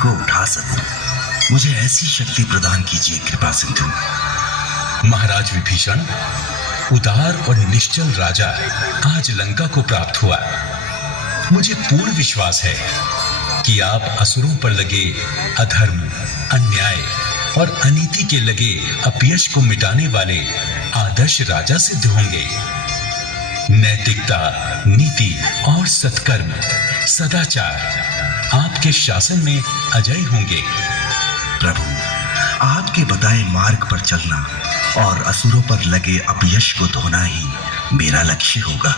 को उठा सकूं। मुझे ऐसी शक्ति प्रदान कीजिए कृपा सिंधु। महाराज विभीषण, उदार और निश्चल राजा आज लंका को प्राप्त हुआ। मुझे पूर्ण विश्वास है कि आप असुरों पर लगे अधर्म, अन्याय और अनीति के लगे अपयश को मिटाने वाले आदर्श राजा सिद्ध होंगे। नैतिकता, नीति और सत्कर्म, सदाचार आपके शासन में अजय होंगे। प्रभु, आपके बताए मार्ग पर चलना और असुरों पर लगे अपयश को धोना ही मेरा लक्ष्य होगा।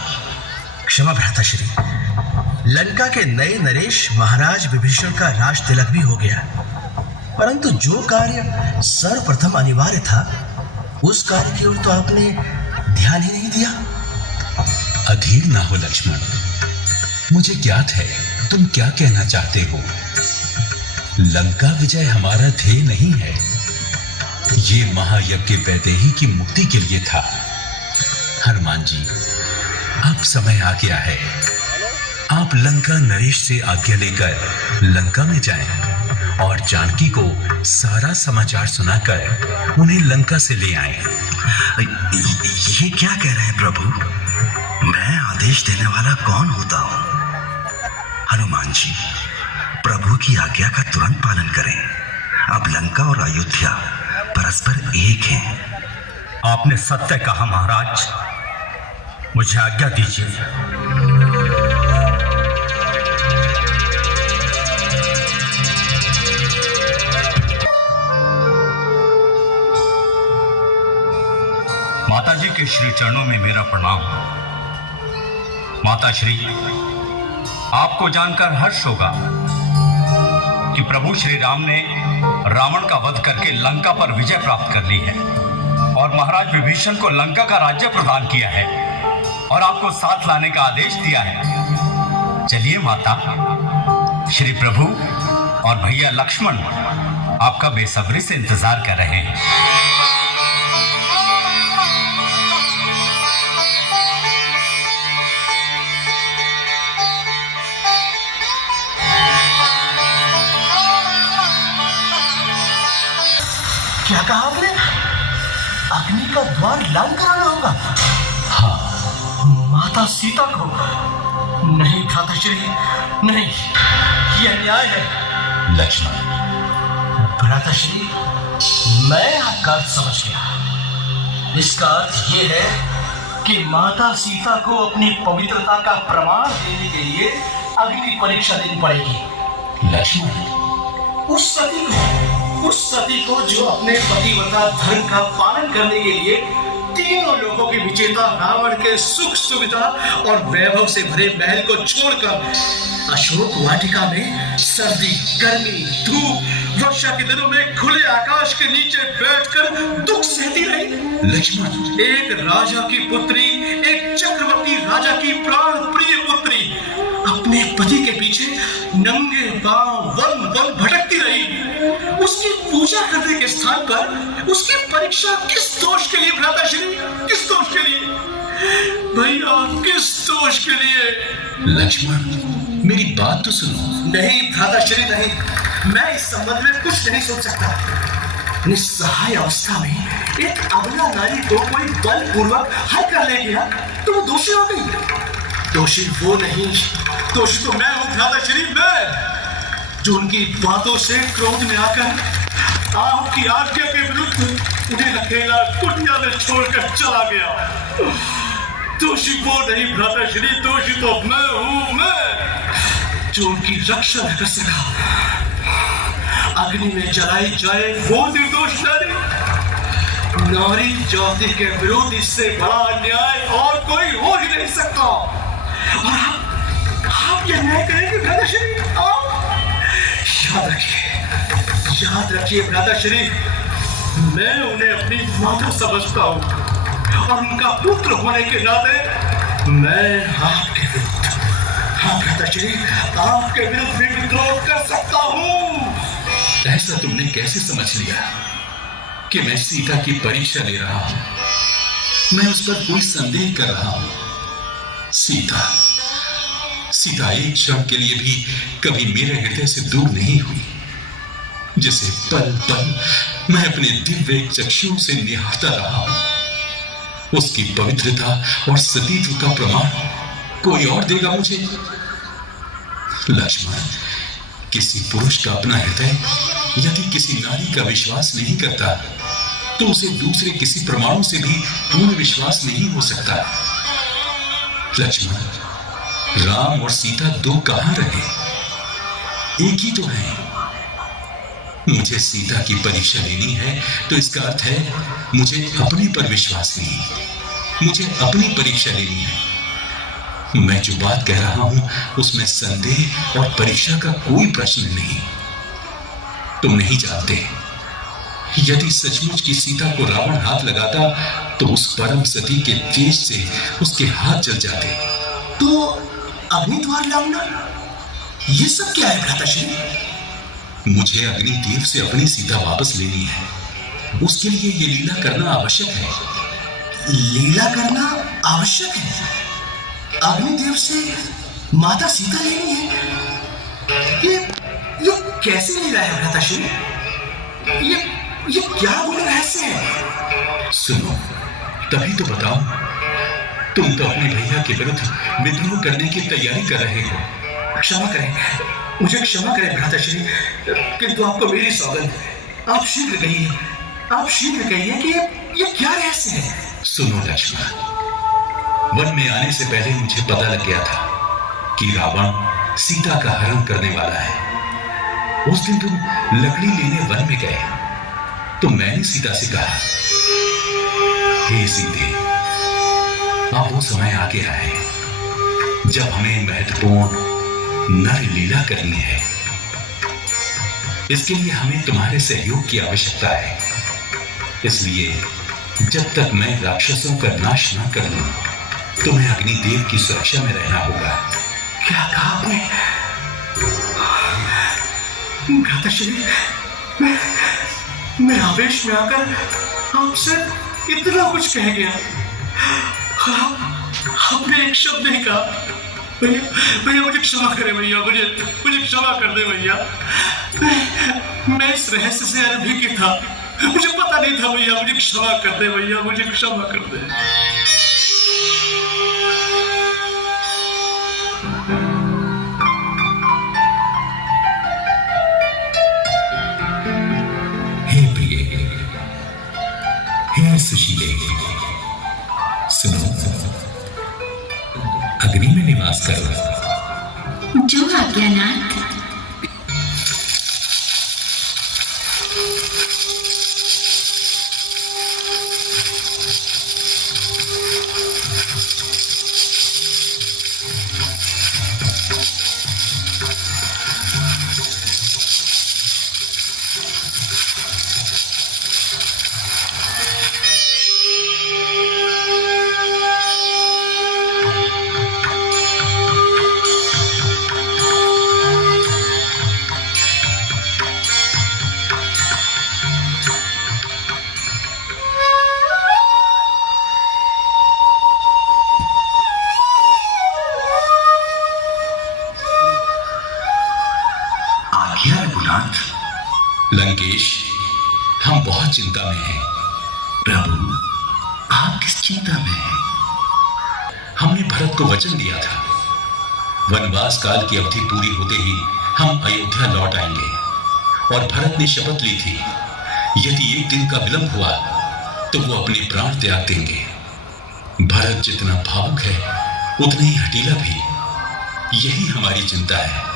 क्षमा भ्राताश्री, लंका के नए नरेश महाराज विभीषण का राज तिलक भी हो गया, परंतु जो कार्य सर्वप्रथम अनिवार्य था उस कार्य की ओर तो आपने ध्यान ही नहीं दिया। अधीर ना हो लक्ष्मण, मुझे ज्ञात है तुम क्या कहना चाहते हो। लंका विजय हमारा ध्येय नहीं है, ये महायज्ञ वैदेही की मुक्ति के लिए था। हनुमान जी, अब समय आ गया है, आप लंका नरेश से आज्ञा लेकर लंका में जाएं और जानकी को सारा समाचार सुनाकर उन्हें लंका से ले आएं। ये क्या कह रहे हैं प्रभु? मैं आदेश देने वाला कौन होता हूं? हनुमान जी, प्रभु की आज्ञा का तुरंत पालन करें। अब लंका और अयोध्या परस्पर एक हैं। आपने सत्य कहा महाराज, मुझे आज्ञा दीजिए। माताजी के श्री चरणों में मेरा प्रणाम। माताश्री, आपको जानकर हर्ष होगा कि प्रभु श्री राम ने रावण का वध करके लंका पर विजय प्राप्त कर ली है और महाराज विभीषण को लंका का राज्य प्रदान किया है और आपको साथ लाने का आदेश दिया है। चलिए माता, श्री प्रभु और भैया लक्ष्मण आपका बेसब्री से इंतजार कर रहे हैं। क्या कहा आपने? अग्नि का द्वार लांग कराना होगा? हाँ, माता सीता को? नहीं भ्राताश्री, नहीं, ये अन्याय है। लक्ष्मण, भ्राताश्री, मैं आपका अर्थ समझ गया। इसका अर्थ ये है कि माता सीता को अपनी पवित्रता का प्रमाण देने के लिए अग्नि परीक्षा देनी पड़ेगी। लक्ष्मण, उस सती को जो अपने पतिव्रता धर्म का पालन करने के लिए तीनों लोगों के विजेता रावण के सुख सुविधा और वैभव से भरे महल को छोड़कर अशोक वाटिका में सर्दी, गर्मी, धूप, वर्षा के दिनों में खुले आकाश के नीचे बैठकर दुख सहती रही। लक्ष्मण, एक राजा की पुत्री, एक चक्रवर्ती राजा की प्राण प्रिय पुत्री अपने पति के पीछे नंगे पांव वन वन भटकती रही। उसकी पूजा करने के स्थान पर उसकी परीक्षा किस दोष के लिए भ्राताश्री? किस दोष के लिए भैया? किस दोष के लिए? लक्ष्मण, मेरी बात तो सुनो। नहीं भ्राताश्री, नहीं, मैं इस संबंध में कुछ नहीं सोच सकता। निस्सहाय अवस्था में एक अबला नारी को कोई बलपूर्वक हर कर ले गया तो वो दोषी हो गई। दोषी वो नहीं, दोषी तो मैं हूं भ्राताश्री, मैं, जो उनकी बातों से क्रोध में आकर आपकी आज्ञा के विरुद्ध उन्हें अकेला कुटिया में छोड़कर चला गया। दोषी वो नहीं भ्राताश्री, दोषी तो मैं हूं, मैं, जो उनकी रक्षा न कर सका। अग्नि में जलाई जाए वो निर्दोष नारी। नारी जाति के विरुद्ध इससे बड़ा अन्याय और कोई हो ही नहीं सकता। और आप ये न्याय करेंगे भ्राताश्री? आप याद रखिए भ्राताश्री, मैं उन्हें अपनी माता समझता हूँ और उनका पुत्र होने के नाते मैं आपके विरुद्ध, हाँ भ्राताश्री, आपके विरुद्ध भी विद्रोह कर सकता हूँ। ऐसा तुमने कैसे समझ लिया कि मैं सीता की परीक्षा ले रहा हूं? मैं उस पर कोई संदेह कर रहा हूं। सीता एक क्षण के लिए भी कभी मेरे हृदय से दूर नहीं हुई। जिसे पल पल मैं अपने दिव्य चक्षुओं से निहारता रहा हूं, उसकी पवित्रता और सतीत्व का प्रमाण कोई और देगा मुझे? लक्ष्मण, किसी पुरुष का अपना हृदय यदि किसी नारी का विश्वास नहीं करता तो उसे दूसरे किसी प्रमाणों से भी पूर्ण विश्वास नहीं हो सकता। लक्ष्मण, राम और सीता दो कहां रहे? एक ही तो है। मुझे सीता की परीक्षा लेनी है तो इसका अर्थ है मुझे अपने पर विश्वास नहीं, मुझे अपनी परीक्षा लेनी है। मैं जो बात कह रहा हूं उसमें संदेह और परीक्षा का कोई प्रश्न नहीं। तुम नहीं जानते, यदि सचमुच की सीता को रावण हाथ लगाता तो उस परम सती के तेज से उसके हाथ जल जाते। तो अग्निद्वार लाऊंगा, ये सब क्या है भ्राताश्री? मुझे अग्निदेव से अपनी सीता वापस लेनी है। उसके लिए ये लीला करना आवश्यक है। लीला करना आवश्यक है? अग्निदेव से माता सीता लेनी है? ये कैसे लीला है भ्राताश्री? ये क्या गुण रहस्य है? सुनो, तभी तो बताओ। तुम तो अपने भैया के विरुद्ध विद्रोह करने की तैयारी कर रहे हो। क्षमा करें, मुझे क्षमा करें भ्राताश्री, किंतु आपको मेरी सौगंध, आप शीघ्र कहिए, आप शीघ्र कहिए कि ये क्या रहस्य है? सुनो लक्ष्मण, वन में आने से पहले मुझे पता लग गया था कि रावण सीता का हरण करने वाला है। उस दिन तुम लकड़ी लेने वन में गए तो मैंने सीता से कहा, हे सीते, अब वो समय आ गया है जब हमें महत्वपूर्ण नर लीला करनी है। इसके लिए हमें तुम्हारे सहयोग की आवश्यकता है। इसलिए जब तक मैं राक्षसों का नाश न कर लूं, तुम्हें अग्निदेव की सुरक्षा में रहना होगा। क्या कहा आपने? भ्राताश्री, मैं आवेश में आकर आपसे इतना कुछ कह गया, आपने एक शब्द नहीं कहा। भैया मुझे क्षमा करें भैया, मुझे क्षमा कर दे भैया। मैं इस रहस्य से अनभिज्ञ था, मुझे पता नहीं था भैया, मुझे क्षमा कर दे भैया, मुझे क्षमा कर दे। हे प्रिय, हे सुशीले, सुनो, अग्नि में निवास करो। जो आज्ञानाथ। लंकेश, हम बहुत चिंता में हैं। प्रभु, आप किस चिंता में हैं? हमने भरत को वचन दिया था, वनवास काल की अवधि पूरी होते ही हम अयोध्या लौट आएंगे। और भरत ने शपथ ली थी, यदि एक दिन का विलंब हुआ तो वो अपने प्राण त्याग देंगे। भरत जितना भावुक है उतना ही हठीला भी। यही हमारी चिंता है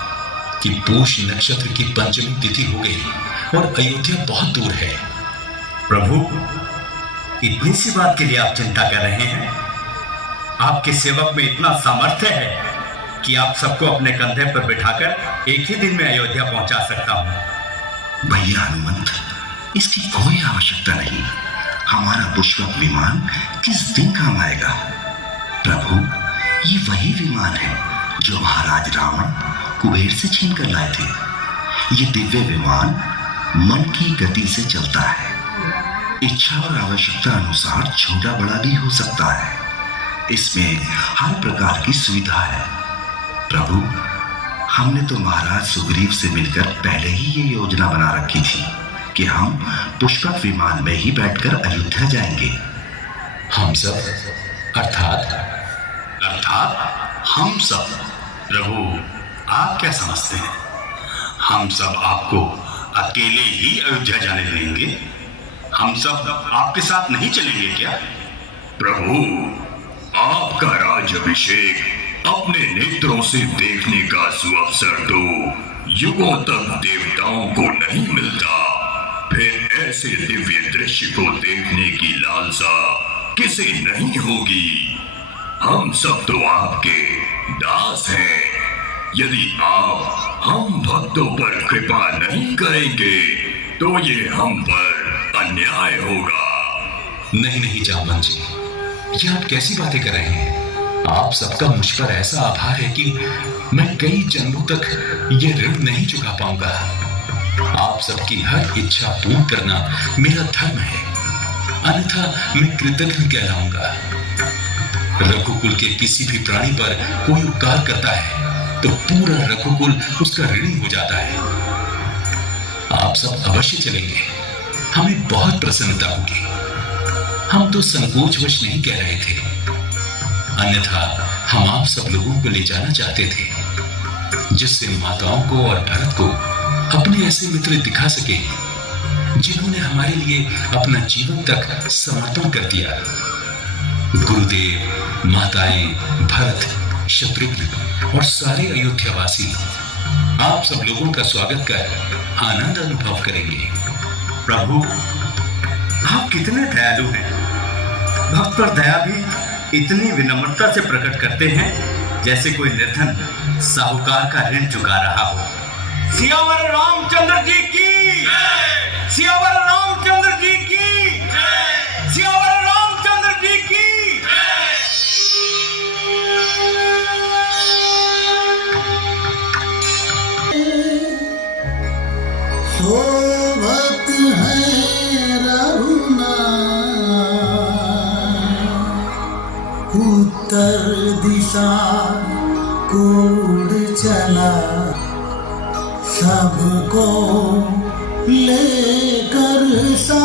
कि पूष नक्षत्र की पंचमी तिथि हो गई और अयोध्या बहुत दूर है। प्रभु, इतनी सी बात के लिए आप चिंता कर रहे हैं? आपके सेवक में इतना सामर्थ्य है कि आप सबको अपने कंधे पर बिठाकर एक ही दिन में अयोध्या पहुंचा सकता हूं। भैया हनुमंत, इसकी कोई आवश्यकता नहीं। हमारा पुष्पक विमान किस दिन काम आएगा? प्रभु, ये वही विमान है जो महाराज रावण कुबेर से छीन कर लाए थे। ये दिव्य विमान मन की गति से चलता है। इच्छा और आवश्यकता अनुसार छोटा बड़ा भी हो सकता है। इसमें हर प्रकार की सुविधा है। प्रभु, हमने तो महाराज सुग्रीव से मिलकर पहले ही ये योजना बना रखी थी कि हम पुष्पक विमान में ही बैठकर अयोध्या जाएंगे। हम सब अर्थात हम सब। प्रभु, आप क्या समझते हैं? हम सब आपको अकेले ही अयोध्या जाने देंगे? हम सब आपके साथ नहीं चलेंगे क्या? प्रभु, आपका राजाभिषेक अपने नेत्रों से देखने का सुअवसर तो युगों तक देवताओं को नहीं मिलता। फिर ऐसे दिव्य दृश्य को देखने की लालसा किसे नहीं होगी? हम सब तो आपके दास हैं। यदि आप हम भक्तों पर कृपा नहीं करेंगे तो ये हम पर अन्याय होगा। नहीं जामवंत जी, ये आप कैसी बातें कर रहे हैं? आप सबका मुझ पर ऐसा आभार है कि मैं कई जन्मों तक ये ऋण नहीं चुका पाऊंगा। आप सबकी हर इच्छा पूर्ण करना मेरा धर्म है, अन्यथा मैं कृतज्ञ कहलाऊंगा। रघुकुल के किसी भी प्राणी पर कोई उपकार करता है तो पूरा रघुकुल उसका ऋणी हो जाता है। आप सब अवश्य चलेंगे, हमें बहुत प्रसन्नता होगी। हम तो संकोचवश नहीं कह रहे थे, अन्यथा हम आप सब लोगों को ले जाना चाहते थे, जिससे माताओं को और भरत को अपने ऐसे मित्र दिखा सके जिन्होंने हमारे लिए अपना जीवन तक समर्पण कर दिया। गुरुदेव, माताएं, भरत, शत्रुघ्न और सारे अयोध्यावासी आप सब लोगों का स्वागत कर आनंद अनुभव करेंगे। प्रभु, आप कितने दयालु हैं। भक्त पर दया भी इतनी विनम्रता से प्रकट करते हैं जैसे कोई निर्धन साहूकार का ऋण चुका रहा हो। सियावर रामचंद्र जी की जय! सियावर रामचंद्र जी की जय! सियावर रामचंद्र जी की सोवत है रघुनाथ, उत्तर दिशा कोड चला, सबको लेकर सा